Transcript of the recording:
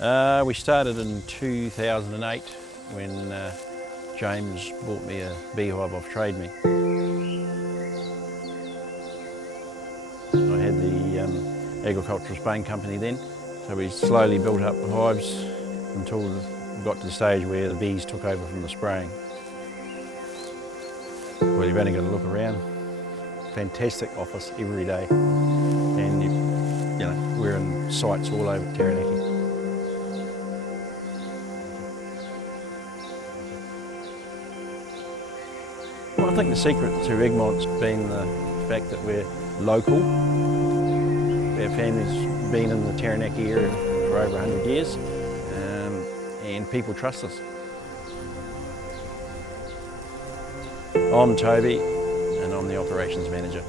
We started in 2008 when James bought me a beehive off Trade Me. I had the agricultural spraying company then, so we slowly built up the hives until we got to the stage where the bees took over from the spraying. Well, you've only got to look around. Fantastic office every day, and you know, we're in sites all over Taranaki. Well, I think the secret to Egmont's been the fact that we're local. Our family's been in the Taranaki area for over 100 years, and people trust us. I'm Toby, and I'm the operations manager.